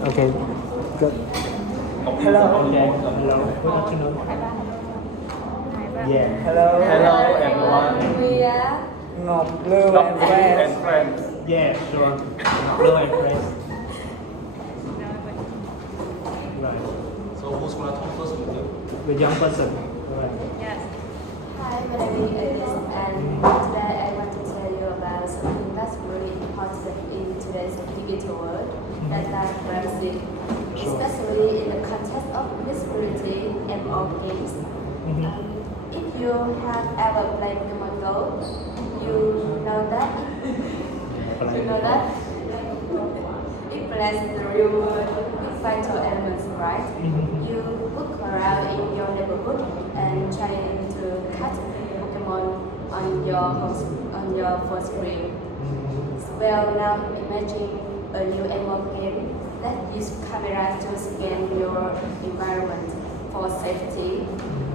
Okay, good. Hello. Okay. Hello. Good afternoon. Yeah. Hello. Hello everyone. We are Ngọc, Blue, and and friends. friends. Yeah, sure. Blue and friends. Right. So who's gonna talk first with you? The young person. Right. yes. Hi, my name is Alice, and today I want to tell you about something that's really important in today's digital world, data privacy, especially in the context of visibility and all games. If you have ever played Pokemon Go, you know that it blends the real world with vital elements, right? You look around in your neighborhood and trying to catch Pokemon on your phone screen. Well, now imagine a new MMO game that uses cameras to scan your environment for safety.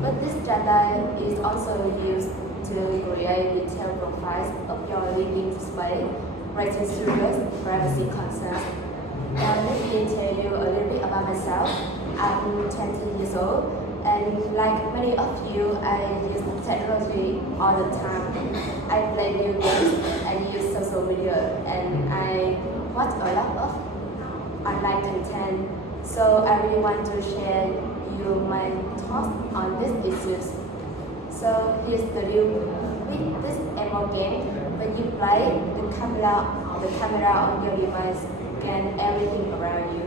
But this data is also used to create detailed profiles of your living space, raising serious privacy concerns. Let me tell you a little bit about myself. I'm 20 years old, and like many of you, I use technology all the time. I play video games, I use social media, and I watch a lot of online content. So I really want to share you my thoughts on these issues. So here's the deal with this MMO game. When you play, the camera on your device scan everything around you.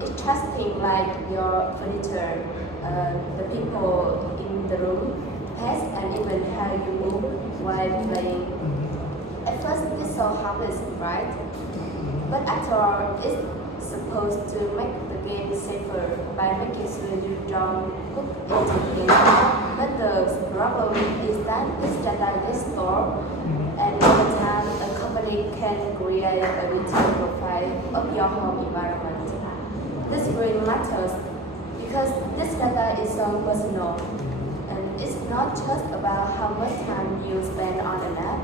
It's trusting like your furniture, the people in the room, pets, and even how you move while playing. At first, it's so harmless, right? But after all, it's supposed to make the game safer by making sure you don't hook into the game. But the problem is that this data gets stored, and over time, a company can create a detailed profile of your home environment. This really matters because this data is so personal, and it's not just about how much time you spend on an app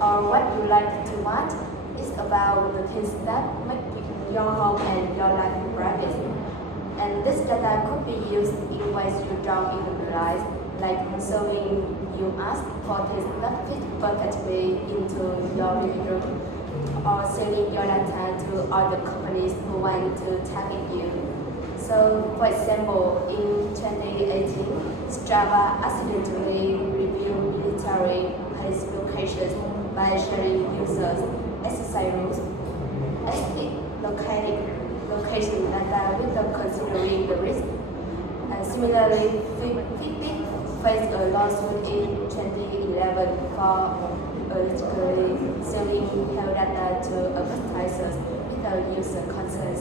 or what you like to watch. It's about the things that make your home and your life private. And this data could be used in ways you don't even realize, like showing you ask for things that fit perfectly into your living room, or selling your data to other companies who want to target you. So, for example, in 2018, Strava accidentally reviewed military base locations by sharing users' exercise routes as it located location data without considering the risk. And similarly, Fitbit faced a lawsuit in 2011 for allegedly selling health data to advertisers without user consent.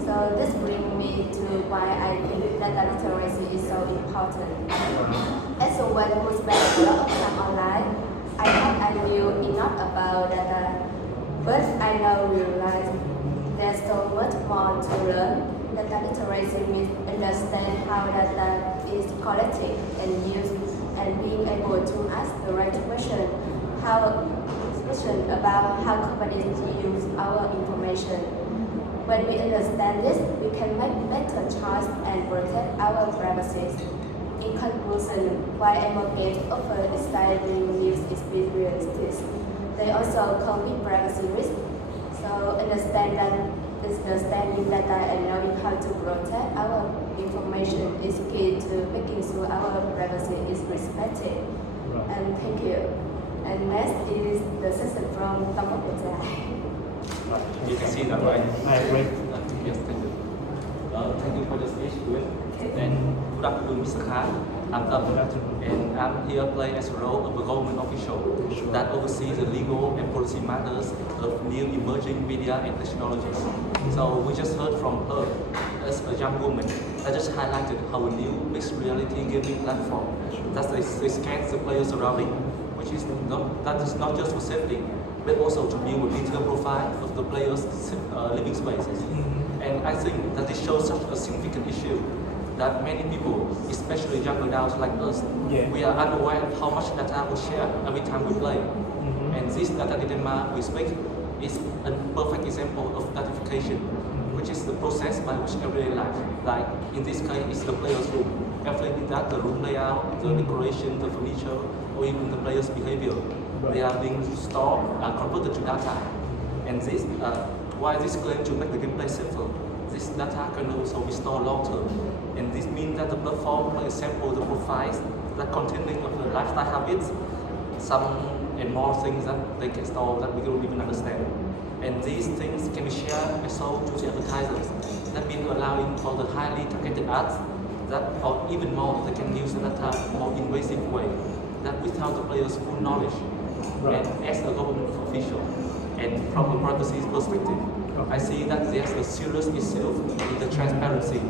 So this brings me to why I think data literacy is so important. As someone who spends a lot of time online, I thought I knew enough about data, but I now realize there's so much more to learn. Data literacy means understand how data is collected and used, and being able to ask the right question about how companies use our information. When we understand this, we can make better choices and protect our privacy. In conclusion, while MMO games offer exciting news experiences, they also come with privacy risks. So understanding data and knowing how to protect our information is key to making sure our privacy is respected. And thank you. And next is the session from Tom. You can see that, right? I agree. Yes, thank you. Thank you for the speech, Gwen. And good afternoon, Mr. Khan. I'm Tom, and I'm here playing as a role of a government official that oversees the legal and policy matters of new emerging media and technologies. So we just heard from her as a young woman that just highlighted how a new mixed reality gaming platform that scans the players surrounding, which is not just for safety, but also to build a detailed profile of the players' living spaces. And I think that this shows such a significant issue that many people, especially younger adults like us, we are unaware of how much data we share every time we play. And this data dilemma we speak is a perfect example of datification, which is the process by which everyday life, like in this case, it's the player's room. Everything that the room layout, the decoration, the furniture, or even the player's behavior, they are being stored and converted to data. And this, why this claim to make the gameplay simpler? This data can also be stored long term, and this means that the platform, for example, the profiles that containing of the lifestyle habits, some and more things that they can store that we don't even understand. And these things can be shared and sold to the advertisers. That means allowing for the highly targeted ads that, or even more, they can use the data in a more invasive way, that without the player's full knowledge. Right. And as a government official, and from a privacy perspective, I see that there's a serious issue in the transparency.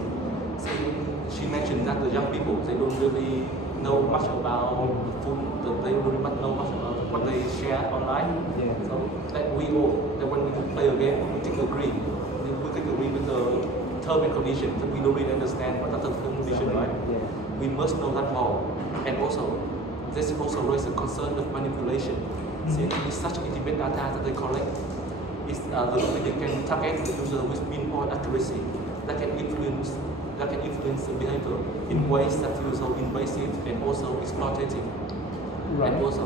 She mentioned that the young people, they don't really know much about the food, they don't really know much about what they share online. Yeah. So that we all, that when we play a game, we can agree with the term and conditions, that we don't really understand what are the term and conditions, right? Yeah. We must know that more. And also, this also raises a concern of manipulation. Since it's such intimate data that they collect, they can target the user with pinpoint accuracy that can influence the behavior in ways that feel so invasive and also exploitative. Right. And also,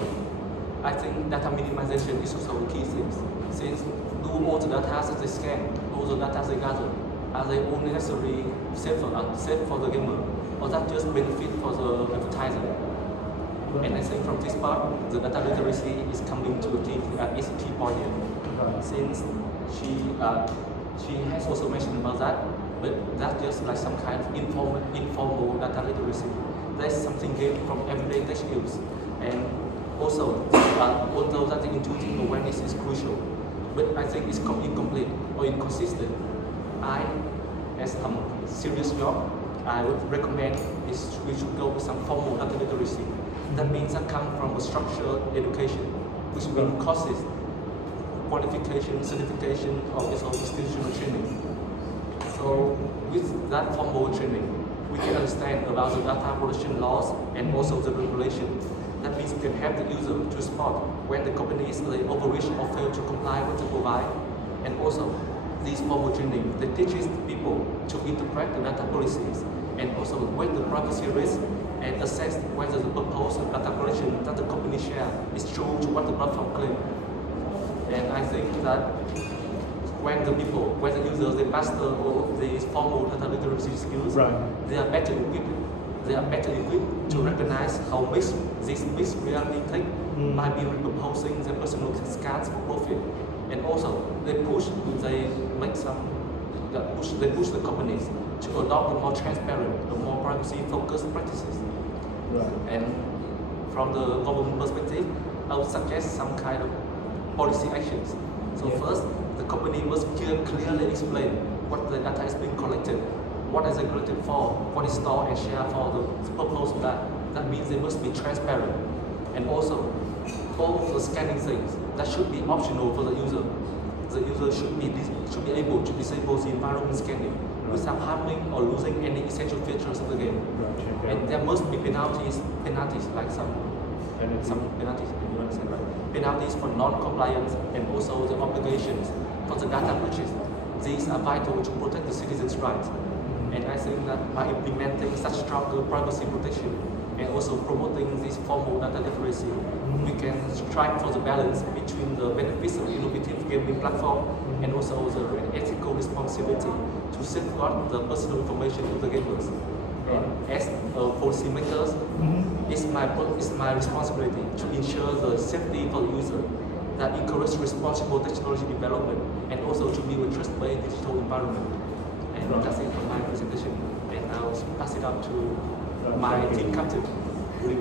I think data minimization is also a key thing. Since do all the data that they scan, all the data they gather, are they all necessarily safe for the gamer, or that just benefit for the advertiser? And I think from this part, the data literacy is coming to is a key point here. Right. Since she has also mentioned about that, but that's just like some kind of informal data literacy. That's something gained from everyday tech skills. And also, although that the intuitive awareness is crucial, but I think it's incomplete or inconsistent. I, as a serious job, I would recommend we should go with some formal data literacy. That means that comes from a structured education, which means courses, qualification, certification, or also institutional training. So with that formal training, we can understand about the data protection laws and also the regulation. That means we can help the user to spot when the companies they overreach or fail to comply with the provide. And also, this formal training that teaches people to interpret the data policies and also weigh the privacy risk and assess whether the proposed data collection that the company share is true to what the platform claims. And I think that when the users, they master all these formal data literacy skills, Right. they are better equipped. They are better equipped to recognize how this reality tech might be repurposing their personal scans for profit. And also, they push the companies to adopt a more transparent, a more privacy-focused practices. Right. And from the government perspective, I would suggest some kind of policy actions. So first, the company must clearly explain what the data is being collected, what is it collected for, what is stored and shared for the purpose of that. That means they must be transparent. And also, all the scanning things, that should be optional for the user. The user should be able to disable the environment scanning without harming or losing any essential features of the game. Right. And there must be penalties like some penalties, you understand, right? Penalties for non-compliance and also the obligations for the data breaches. These are vital to protect the citizens' rights. And I think that by implementing such stronger privacy protection and also promoting this formal data literacy, we can strike for the balance between the benefits of innovative gaming platform and also the ethical responsibility to safeguard the personal information of the gamers. And as policymakers, it's my responsibility to ensure the safety for the user, that encourage responsible technology development, and also to build a trust-based digital environment. And that's it for my presentation. And I'll pass it on to my team captain. Hello,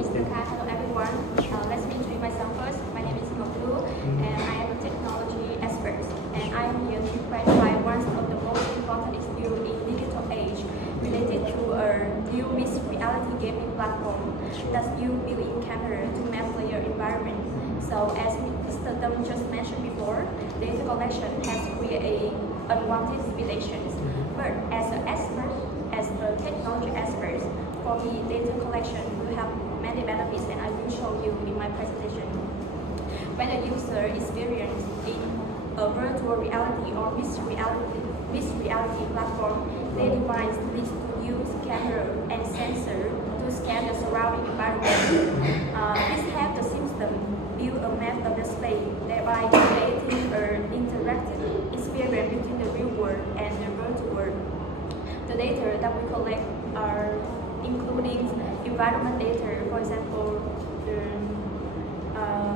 Mr. Ka. Hello, everyone. Let me introduce myself first. My name is Ngọc, and I am a technology expert. And I am here to clarify one of the most important issues in digital age related to a new mixed reality gaming platform that's use built-in camera to map player environment. So, as Mr. Deng just mentioned before, data collection has created unwanted relations. But as a technology expert, for me, data collection will have many benefits, and I will show you in my presentation. When a user experiences in a virtual reality or mixed reality platform, they device this to use camera and sensor to scan the surrounding environment. This helps the system build a map of the space, thereby creating an interactive experience between the real world and the virtual world. The data that we collect are including environment data, for example,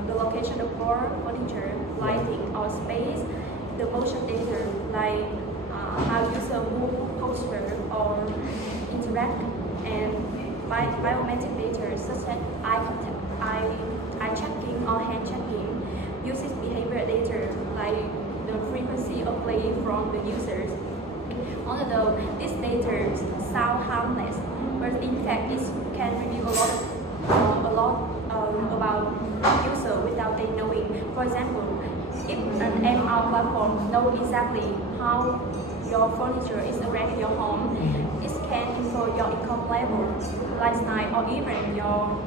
the location of floor, furniture, lighting, or space, the motion data like how user move, posture, or interact, and biometric data such as eye contact, eye checking, or hand checking, uses behavior data like the frequency of play from the users. Although this data sound harmless, but in fact it can reveal a lot about user without them knowing. For example, if an MR platform knows exactly how your furniture is arranged in your home, it can info your income level, lifestyle, or even your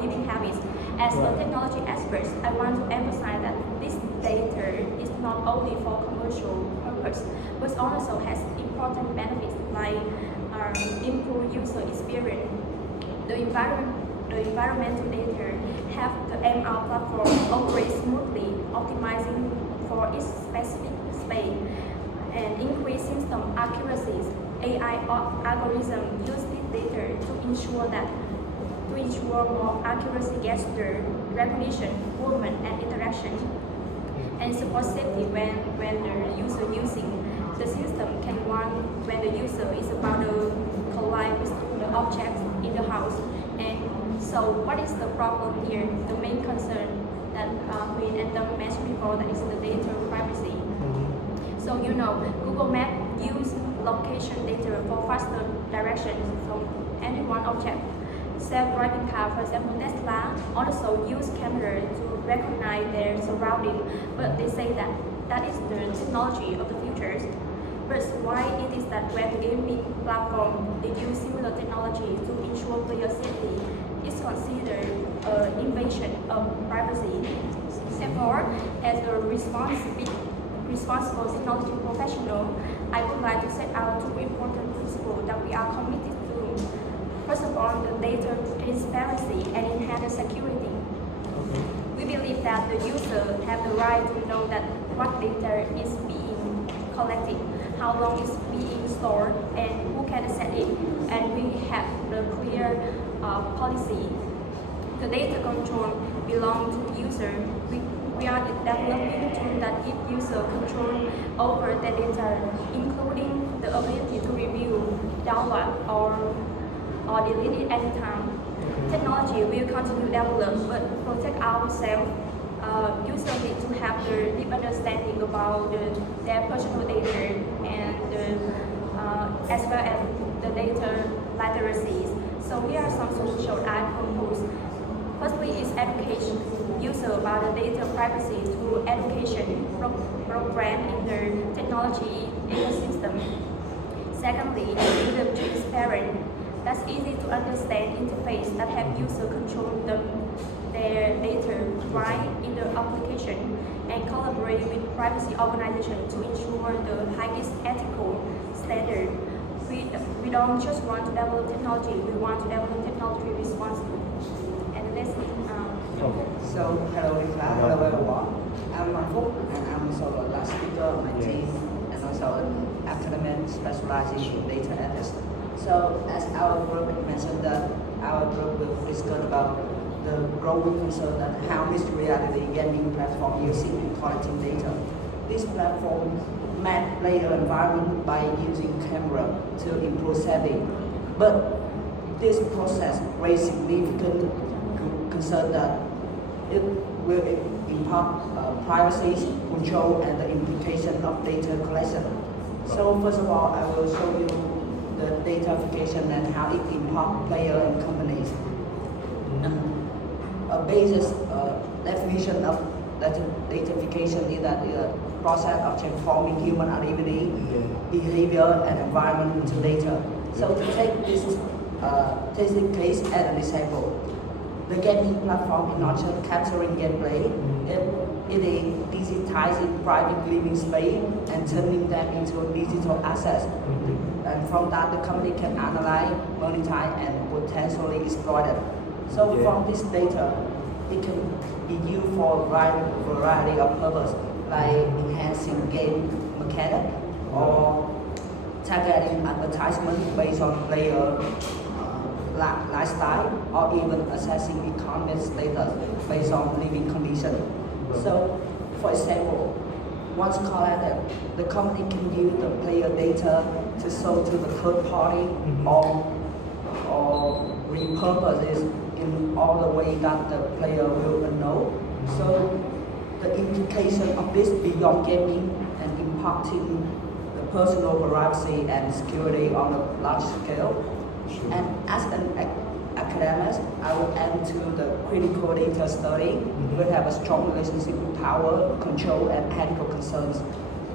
living habits. As a technology expert, I want to emphasize that this data is not only for commercial purpose, but also has important benefits like improve user experience. The environmental data have the MR platform operate smoothly, optimizing for its specific space and increase system accuracies. AI algorithms use this data to ensure more accuracy gesture recognition, movement, and interaction, and support safety when the user using the system can warn when the user is about to collide with the objects in the house. And so what is the problem here? The main concern that Queen and Tom mentioned before, that is the data privacy. So Google Maps use location data for faster directions from any one object. Self-driving car, for example, Tesla, also use camera to recognize their surrounding, but they say that that is the technology of the future. But why it is that when gaming platform they use similar technology to ensure player safety is considered an invasion of privacy. Therefore, as a responsible technology professional, I would like to set out two important principles that we are committed to. First of all, the data transparency and enhanced security. We believe that the user have the right to know that what data is being collected, how long it's being stored, and who can access it. And we have the clear policy. The data control belongs to the user. We are developing tools that give user control over the data, including the ability to review, download, or delete it anytime. Technology will continue to develop, but protect ourselves. Users need to have the deep understanding about their personal data and as well as the data literacies. So here are some solutions I propose. Firstly is education user about the data privacy through education program in the technology ecosystem. Secondly, is the transparent, that's easy to understand interface that have user control their data right in the application, and collaborate with privacy organizations to ensure the highest ethical standard. We don't just want to develop technology, we want to develop technology responsibly. And let's So, hello Lisa, hello everyone. I'm Phúc and I'm also the last speaker of my team and also an academic specializing in data analyst. So, as our group mentioned that our group will discuss about the growing concern that how mixed reality gaming platform using and collecting data. This platform map player environment by using camera to improve safety. But this process raises significant concern that it will impact privacy, control, and the implication of data collection. So first of all, I will show you the datafication and how it impacts player and companies. A basic definition of datafication is that the process of transforming human activity, behavior, and environment into data. So to take this case as an example, the gaming platform in order capturing gameplay. It is digitizing private living space and turning them into digital assets. And from that, the company can analyze, monetize, and potentially exploit it. So from this data, it can be used for a variety of purposes, like enhancing game mechanic or targeting advertisement based on player lifestyle, or even assessing economic status based on living condition. So, for example, once collected, the company can use the player data to sell to the third party or repurpose it in all the way that the player will know. So, the implication of this beyond gaming and impacting the personal privacy and security on a large scale. And as an academic, I will aim to the critical data study. We have a strong relationship with power, control, and ethical concerns.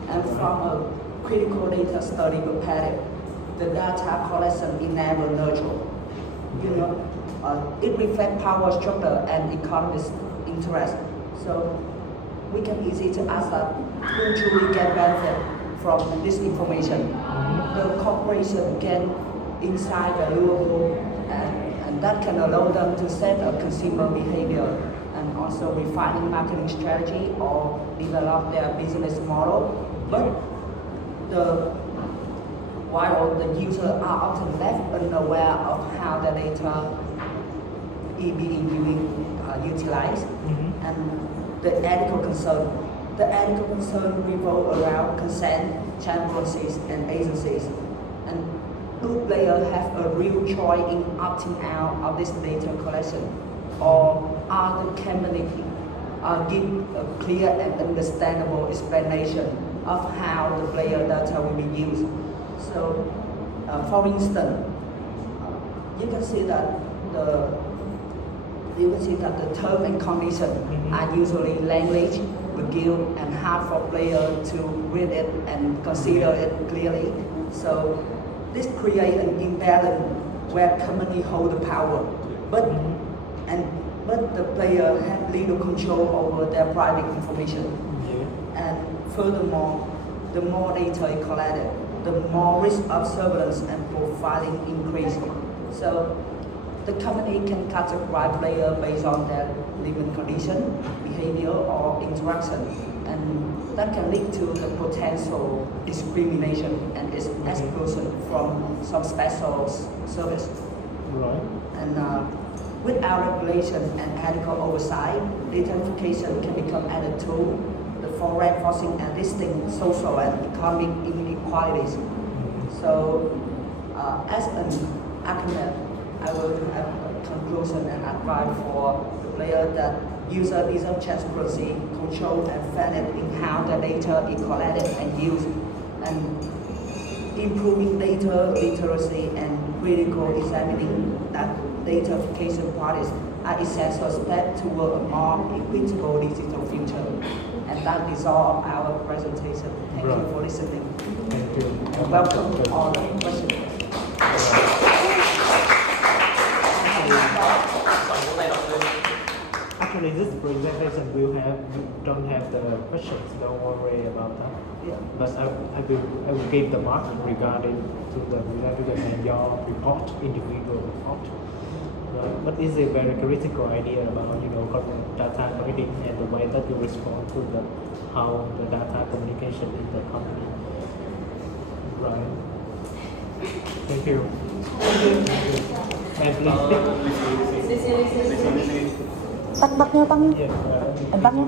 And from a critical data study perspective, the data collection enables neutral. It reflects power structure and economic interest. So we can easily to ask that who truly get benefit from this information. The corporation can insight valuable and that can allow them to set a consumer behavior and also refining marketing strategy or develop their business model. But while the users are often left unaware of how the data is being utilized, and the ethical concern revolve around consent, transparencies, and agencies. And do players have a real choice in opting out of this data collection, or are the company give a clear and understandable explanation of how the player data will be used? So, for instance, you can see that the term and condition are usually language, vague, and hard for players to read it and consider it clearly. So this creates an imbalance where companies hold the power, but the player have little control over their private information. And furthermore, the more data is collected, the more risk of surveillance and profiling increase. So the company can categorize players based on their living condition, behavior, or interaction, and that can lead to the potential discrimination and exclusion from some special service. Right. And without regulation and ethical oversight, datafication can become added to for reinforcing existing social and economic inequalities. So, as an academic, I will have a conclusion and advice for the player that users deserve transparency, control, and fairness in how the data is collected and used, and improving data literacy and critical examining that datafication practice are essential steps toward a more equitable digital future. And that is all of our presentation. Thank you for listening. Thank you. And welcome to all the questions. Actually, this presentation don't have the questions. Don't worry about that. Yeah. But I will give the mark regarding to the and your report, individual report. But it's a very critical idea about data collecting and the way that you respond to how the data communication in the company. Right. Thank you. And please speak. Tắt bắt nhá, tắt nhá. Yeah, Em tắt nhá.